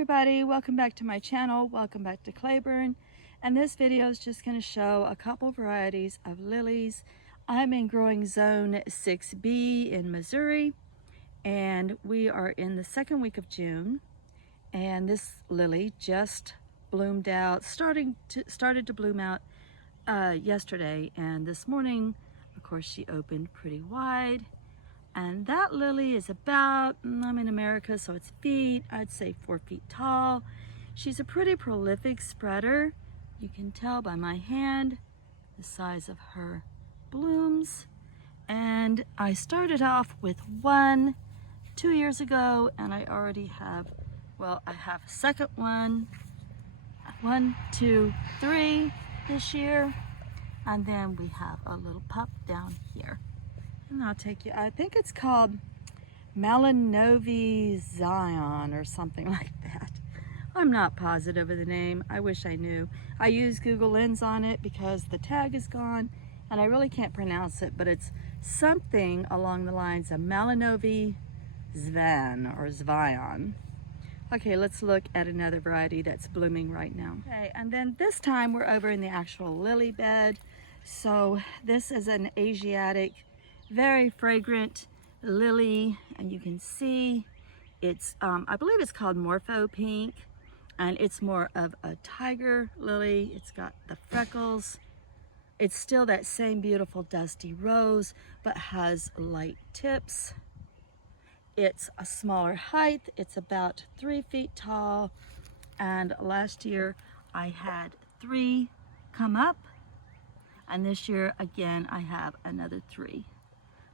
everybody, welcome back to my channel. Welcome back to Claiborne, and this video is just going to show a couple varieties of lilies. I'm in growing zone 6B in Missouri, and we are in the second week of June, and this lily just bloomed out, started to bloom out yesterday, and this morning of course she opened pretty wide. And that lily is about, I'm in America, so it's feet, I'd say 4 feet tall. She's a pretty prolific spreader. You can tell by my hand the size of her blooms. And I started off with one 2 years ago, and I already have, well, I have a second one, 1, 2, 3 this year. And then we have a little pup down here. And I'll take you, I think it's called Malinovi Zion or something like that. I'm not positive of the name. I wish I knew. I use Google Lens on it because the tag is gone and I really can't pronounce it, but it's something along the lines of Malinovi Zvan or Zvion. Okay, let's look at another variety that's blooming right now. Okay, and then this time we're over in the actual lily bed. So this is an Asiatic, very fragrant lily, and you can see it's I believe it's called Morpho Pink, and it's more of a tiger lily. It's got the freckles. It's still that same beautiful dusty rose, but has light tips. It's a smaller height. It's about 3 feet tall, and last year I had 3 come up, and this year again I have another 3.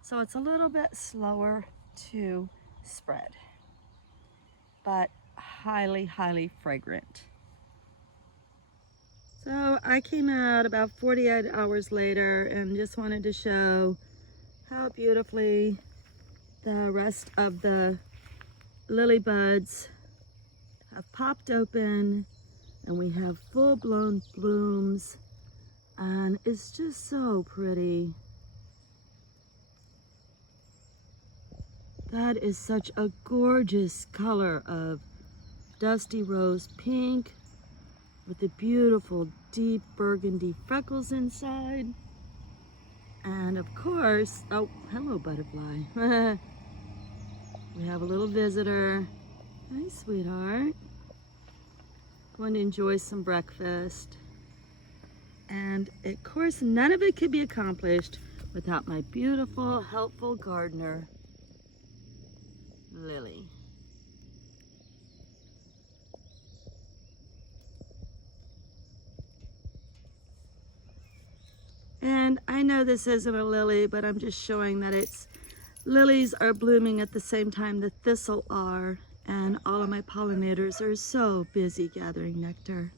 So it's a little bit slower to spread, but highly, highly fragrant. So I came out about 48 hours later and just wanted to show how beautifully the rest of the lily buds have popped open, and we have full-blown blooms, and it's just so pretty. That is such a gorgeous color of dusty rose pink with the beautiful deep burgundy freckles inside. And of course, oh, hello butterfly. We have a little visitor. Hi, sweetheart. Going to enjoy some breakfast. And of course, none of it could be accomplished without my beautiful, helpful gardener, Lily. And I know this isn't a lily, but I'm just showing that lilies are blooming at the same time the thistle are, and all of my pollinators are so busy gathering nectar.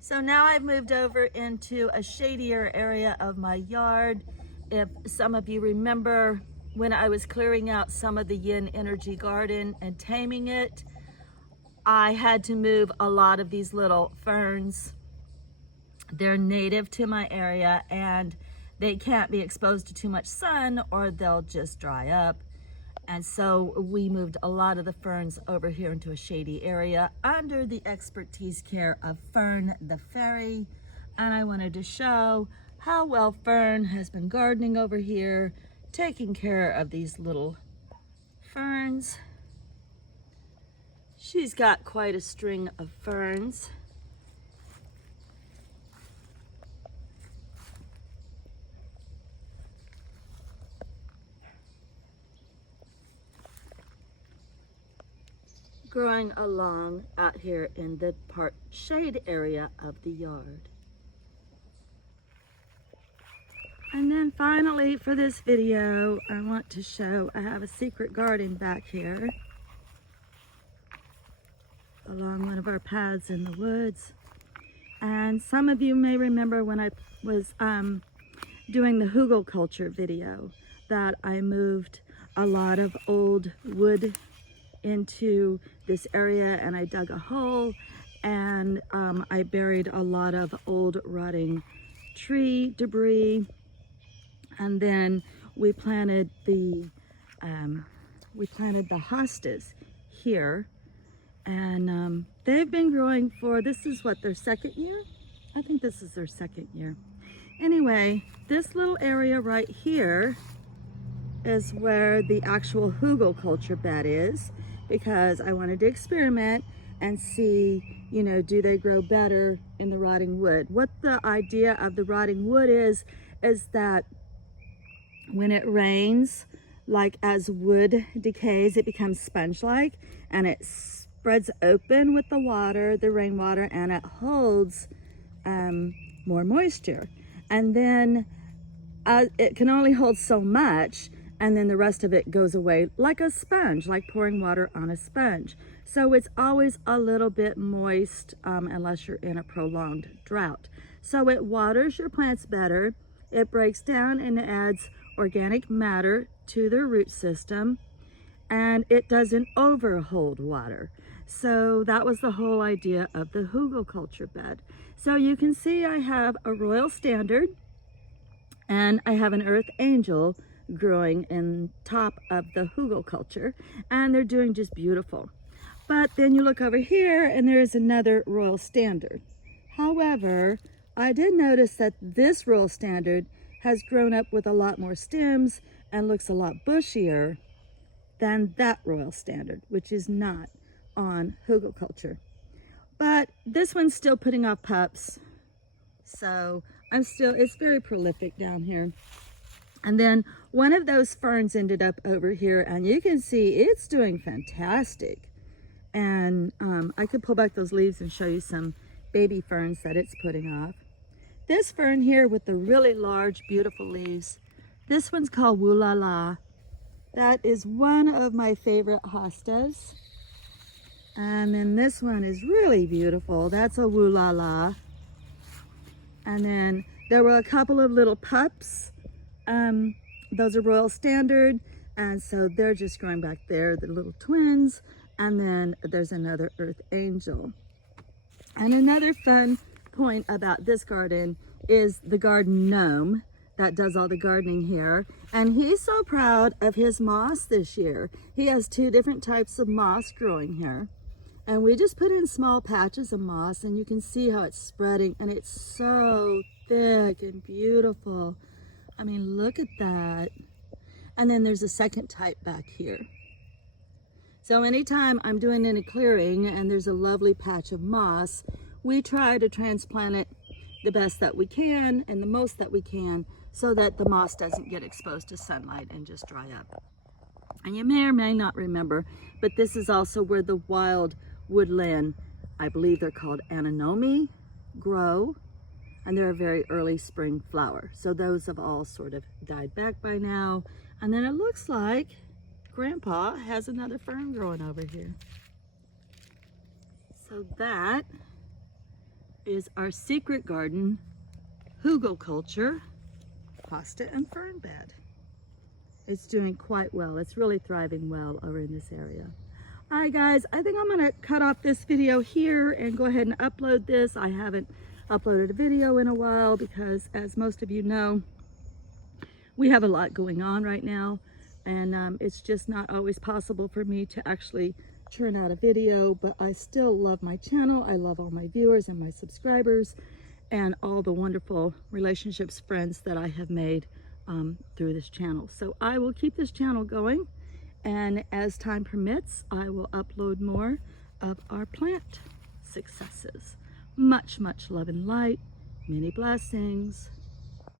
So now I've moved over into a shadier area of my yard. If some of you remember, when I was clearing out some of the yin energy garden and taming it, I had to move a lot of these little ferns. They're native to my area and they can't be exposed to too much sun or they'll just dry up. And so we moved a lot of the ferns over here into a shady area under the expertise care of Fern the fairy. And I wanted to show how well Fern has been gardening over here, taking care of these little ferns. She's got quite a string of ferns. Growing along out here in the shade area of the yard. And then finally for this video, I want to show I have a secret garden back here along one of our paths in the woods. And some of you may remember when I was doing the hugelkultur video that I moved a lot of old wood into this area, and I dug a hole and I buried a lot of old rotting tree debris, and then we planted the hostas here And they've been growing for, this is what, their second year? I think this is their second year. Anyway, this little area right here is where the actual hugelkultur bed is, because I wanted to experiment and see, you know, do they grow better in the rotting wood? What the idea of the rotting wood is that when it rains, like as wood decays, it becomes sponge-like and it spreads open with the water, the rainwater, and it holds more moisture. And then it can only hold so much, and then the rest of it goes away like a sponge, like pouring water on a sponge. So it's always a little bit moist unless you're in a prolonged drought. So it waters your plants better, it breaks down and adds organic matter to their root system, and it doesn't overhold water. So that was the whole idea of the hugelkultur bed. So you can see I have a royal standard and I have an earth angel growing in top of the hugelkultur, and they're doing just beautiful. But then you look over here and there is another royal standard. However, I did notice that this royal standard has grown up with a lot more stems and looks a lot bushier than that royal standard, which is not on hugelkultur. But this one's still putting off pups, so it's very prolific down here. And then one of those ferns ended up over here, and you can see it's doing fantastic. And I could pull back those leaves and show you some baby ferns that it's putting off. This fern here with the really large, beautiful leaves, this one's called Woo La La. That is one of my favorite hostas. And then this one is really beautiful. That's a Woo La La. And then there were a couple of little pups. Those are royal standard. And so they're just growing back there, the little twins. And then there's another earth angel. And another fun point about this garden is the garden gnome that does all the gardening here. And he's so proud of his moss this year. He has 2 different types of moss growing here. And we just put in small patches of moss, and you can see how it's spreading, and it's so thick and beautiful. I mean, look at that. And then there's a second type back here. So anytime I'm doing any clearing and there's a lovely patch of moss, we try to transplant it the best that we can and the most that we can, so that the moss doesn't get exposed to sunlight and just dry up. And you may or may not remember, but this is also where the wild woodland, I believe they're called anemone, grow, and they're a very early spring flower. So those have all sort of died back by now. And then it looks like Grandpa has another fern growing over here. So that is our secret garden, hugelkultur, hosta and fern bed. It's doing quite well. It's really thriving well over in this area. All right, guys, I think I'm gonna cut off this video here and go ahead and upload this. I haven't uploaded a video in a while because, as most of you know, we have a lot going on right now, and it's just not always possible for me to actually churn out a video, but I still love my channel. I love all my viewers and my subscribers and all the wonderful relationships, friends that I have made through this channel. So I will keep this channel going, and as time permits, I will upload more of our plant successes. Much, much love and light. Many blessings.